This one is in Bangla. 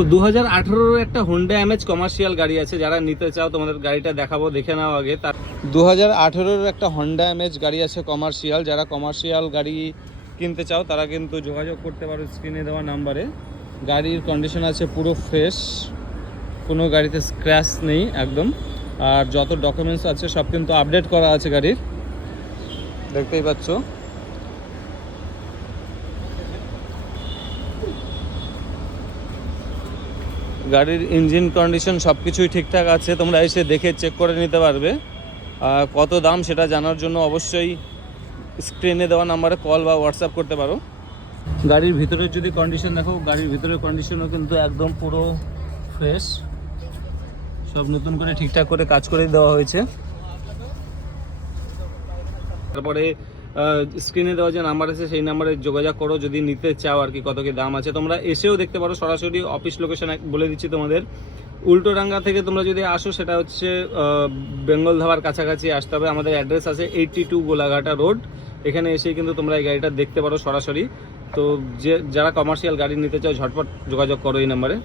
তো 2018 একটা হোন্ডা অ্যামেজ কমার্শিয়াল গাড়ি আছে, যারা নিতে চাও তোমাদের গাড়িটা দেখাবো, দেখে নাও আগে। তার 2018 একটা হোন্ডা অ্যামেজ গাড়ি আছে কমার্শিয়াল, যারা কমার্শিয়াল গাড়ি কিনতে চাও তারা কিন্তু যোগাযোগ করতে পারো স্ক্রিনে দেওয়া নাম্বারে। গাড়ির কন্ডিশন আছে পুরো ফ্রেশ, কোনো গাড়িতে স্ক্র্যাচ নেই একদম, আর যত ডকুমেন্টস আছে সব কিন্তু আপডেট করা আছে গাড়ির, দেখতেই পাচ্ছ। গাড়ির ইঞ্জিন কন্ডিশন সব কিছুই ঠিকঠাক আছে, তোমরা এসে দেখে চেক করে নিতে পারবে। কত দাম সেটা জানার জন্য অবশ্যই স্ক্রিনে দেওয়া নাম্বারে কল বা হোয়াটসঅ্যাপ করতে পারো। গাড়ির ভিতরের যদি কন্ডিশন দেখো, গাড়ির ভিতরের কন্ডিশনও কিন্তু একদম পুরো ফ্রেশ, সব নতুন করে ঠিকঠাক করে কাজ করে দেওয়া হয়েছে। তারপরে স্ক্রিনে দেওয়া যে নাম্বার আছে সেই নাম্বারে যোগাযোগ করো যদি নিতে চাও আর কি, কত কি দাম আছে। তোমরা এসেও দেখতে পারো, সরাসরি অফিস লোকেশন বলে দিচ্ছি তোমাদের। উল্টোডাঙ্গা থেকে তোমরা যদি আসো, সেটা হচ্ছে বেঙ্গল ধাবার কাছাকাছি আসতে হবে। আমাদের অ্যাড্রেস আছে 82 গোলাঘাটা রোড। এখানে এসেই কিন্তু তোমরা এই গাড়িটা দেখতে পারো সরাসরি। তো যারা কমার্শিয়াল গাড়ি নিতে চাও ঝটপট যোগাযোগ করো এই নাম্বারে।